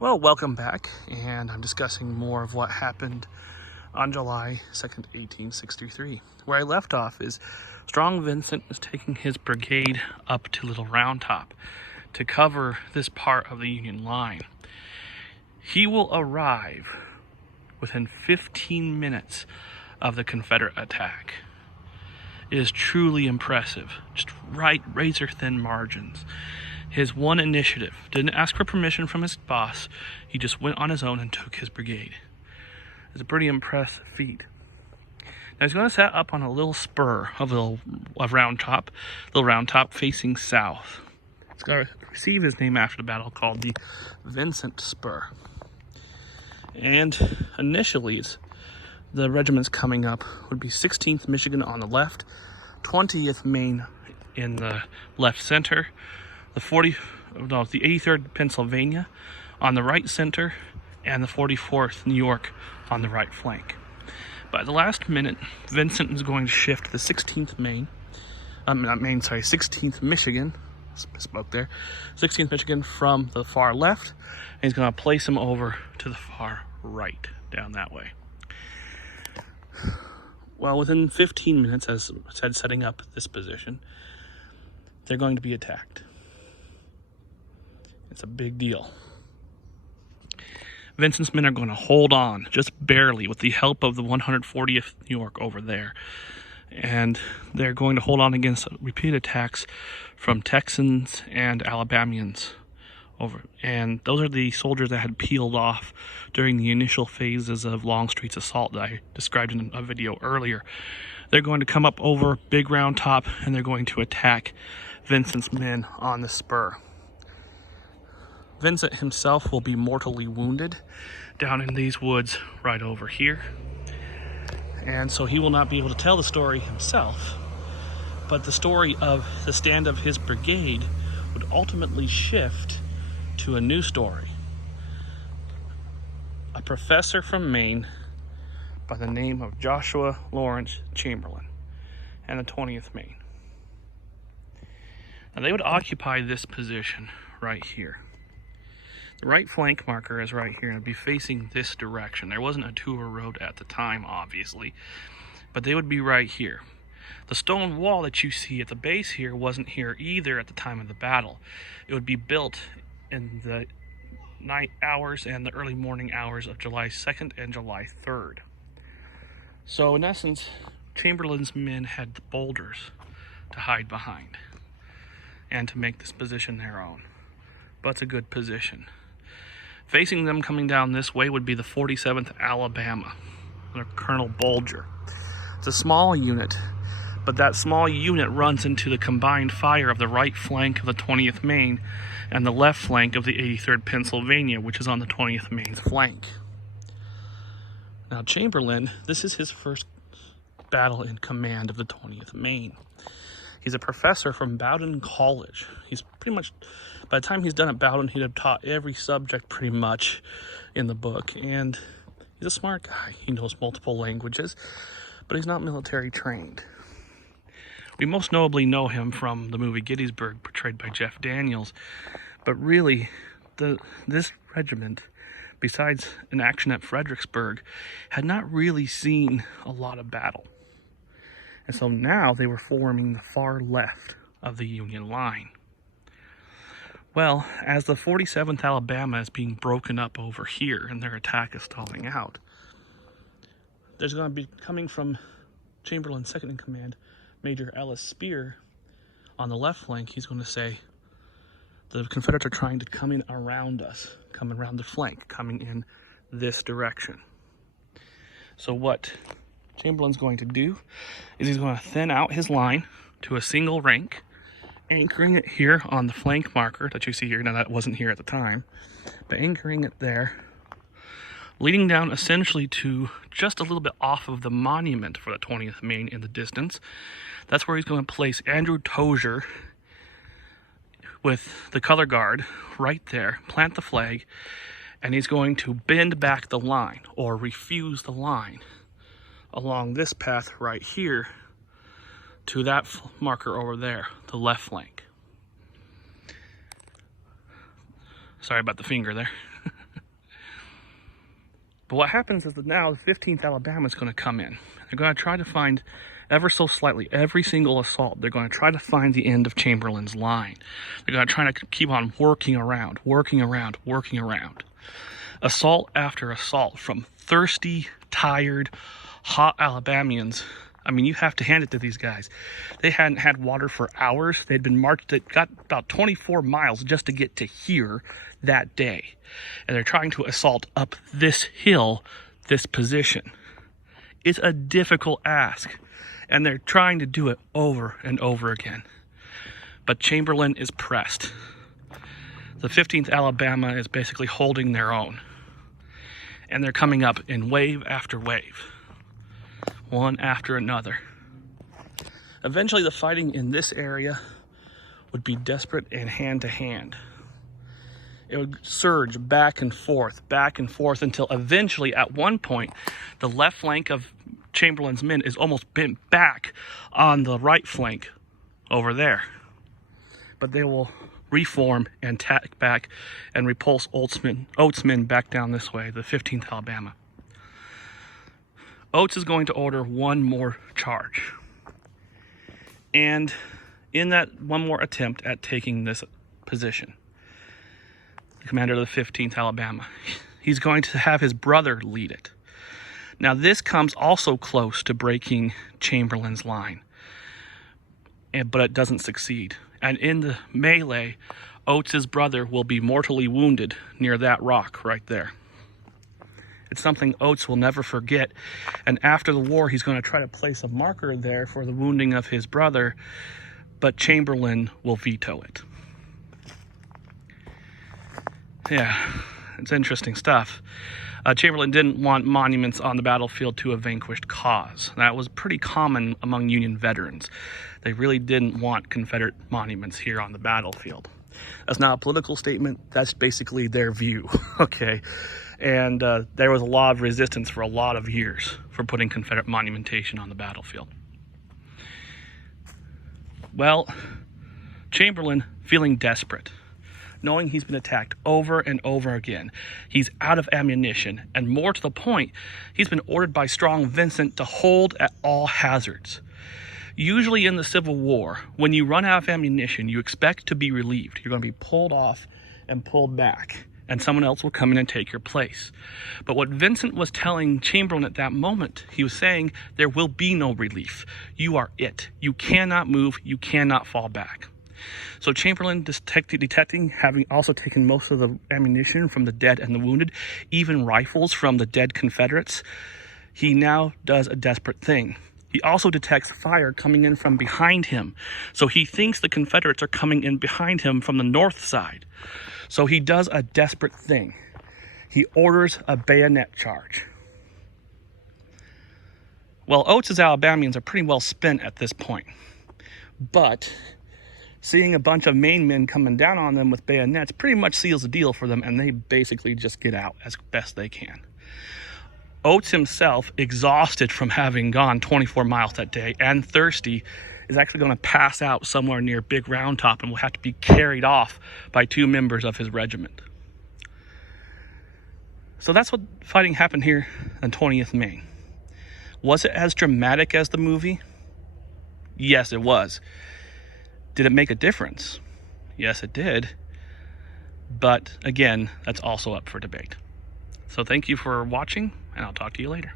Well, welcome back, and I'm discussing more of what happened on July 2nd, 1863. Where I left off is Strong Vincent is taking his brigade up to Little Round Top to cover this part of the Union line. He will arrive within 15 minutes of the Confederate attack. It is truly impressive, just right razor-thin margins. His one initiative, didn't ask for permission from his boss, he just went on his own and took his brigade. It's a pretty impressive feat. Now he's going to set up on a little spur of Little Round Top facing south. It's going to receive his name after the battle called the Vincent Spur. And initially, the regiments coming up would be 16th Michigan on the left, 20th Maine in the left center, the 83rd Pennsylvania on the right center, and the 44th New York on the right flank. By the last minute, Vincent is going to shift to the 16th Michigan. Spoke there. 16th Michigan from the far left, and he's going to place him over to the far right, down that way. Well, within 15 minutes, as I said, setting up this position, they're going to be attacked. It's a big deal. Vincent's men are going to hold on, just barely, with the help of the 140th New York over there. And they're going to hold on against repeated attacks from Texans and Alabamians over. And those are the soldiers that had peeled off during the initial phases of Longstreet's assault that I described in a video earlier. They're going to come up over Big Round Top, and they're going to attack Vincent's men on the spur. Vincent himself will be mortally wounded down in these woods right over here. And so he will not be able to tell the story himself, but the story of the stand of his brigade would ultimately shift to a new story. A professor from Maine by the name of Joshua Lawrence Chamberlain and the 20th Maine. Now they would occupy this position right here. The right flank marker is right here and it'd be facing this direction. There wasn't a tour road at the time, obviously, but they would be right here. The stone wall that you see at the base here wasn't here either at the time of the battle. It would be built in the night hours and the early morning hours of July 2nd and July 3rd. So in essence, Chamberlain's men had the boulders to hide behind and to make this position their own. But it's a good position. Facing them coming down this way would be the 47th Alabama under Colonel Bulger. It's a small unit, but that small unit runs into the combined fire of the right flank of the 20th Maine and the left flank of the 83rd Pennsylvania, which is on the 20th Maine's flank. Now Chamberlain, this is his first battle in command of the 20th Maine. He's a professor from Bowdoin College. He's pretty much, by the time he's done at Bowdoin, he'd have taught every subject pretty much in the book. And he's a smart guy. He knows multiple languages, but he's not military trained. We most notably know him from the movie Gettysburg, portrayed by Jeff Daniels. But really, this regiment, besides an action at Fredericksburg, had not really seen a lot of battle. And so now they were forming the far left of the Union line. Well, as the 47th Alabama is being broken up over here and their attack is stalling out, there's going to be coming from Chamberlain's second in command, Major Ellis Spear, on the left flank. He's going to say, the Confederates are trying to come in around us, come around the flank, coming in this direction. So what Chamberlain's going to do is he's going to thin out his line to a single rank, anchoring it here on the flank marker that you see here. Now that wasn't here at the time, but anchoring it there, leading down essentially to just a little bit off of the monument for the 20th Maine in the distance. That's where he's going to place Andrew Tozier with the color guard right there, plant the flag, and he's going to bend back the line or refuse the line along this path right here to that marker over there, the left flank. Sorry about the finger there. But what happens is that now the 15th Alabama is going to come in. They're going to try to find, ever so slightly, every single assault, they're going to try to find the end of Chamberlain's line. They're going to try to keep on working around. Assault after assault from thirsty, tired, hot Alabamians. I mean, you have to hand it to these guys. They hadn't had water for hours. They'd been marched, they got about 24 miles just to get to here that day. And they're trying to assault up this hill, this position. It's a difficult ask. And they're trying to do it over and over again. But Chamberlain is pressed. The 15th Alabama is basically holding their own. And they're coming up in wave after wave. One after another. Eventually the fighting in this area would be desperate and hand to hand. It would surge back and forth until eventually at one point the left flank of Chamberlain's men is almost bent back on the right flank over there. But they will reform and tack back and repulse Oates' men back down this way, the 15th Alabama. Oates is going to order one more charge. And in that one more attempt at taking this position, the commander of the 15th Alabama, he's going to have his brother lead it. Now this comes also close to breaking Chamberlain's line, but it doesn't succeed. And in the melee, Oates' brother will be mortally wounded near that rock right there. It's something Oates will never forget. And after the war, he's going to try to place a marker there for the wounding of his brother, but Chamberlain will veto it. Yeah, it's interesting stuff. Chamberlain didn't want monuments on the battlefield to a vanquished cause. That was pretty common among Union veterans. They really didn't want Confederate monuments here on the battlefield. That's not a political statement. That's basically their view, okay? And there was a lot of resistance for a lot of years for putting Confederate monumentation on the battlefield. Well, Chamberlain, feeling desperate, knowing he's been attacked over and over again, he's out of ammunition, and more to the point, he's been ordered by Strong Vincent to hold at all hazards. Usually in the Civil War, when you run out of ammunition, you expect to be relieved. You're going to be pulled off and pulled back, and someone else will come in and take your place. But what Vincent was telling Chamberlain at that moment, he was saying, there will be no relief. You are it. You cannot move. You cannot fall back. So Chamberlain, detecting, having also taken most of the ammunition from the dead and the wounded, even rifles from the dead Confederates, he now does a desperate thing. He also detects fire coming in from behind him. So he thinks the Confederates are coming in behind him from the north side. So he does a desperate thing. He orders a bayonet charge. Well, Oates' Alabamians are pretty well spent at this point. But seeing a bunch of Maine men coming down on them with bayonets pretty much seals the deal for them, and they basically just get out as best they can. Oates himself, exhausted from having gone 24 miles that day and thirsty, is actually going to pass out somewhere near Big Round Top and will have to be carried off by two members of his regiment. So that's what fighting happened here on 20th Maine. Was it as dramatic as the movie? Yes, it was. Did it make a difference? Yes, it did. But again, that's also up for debate. So thank you for watching, and I'll talk to you later.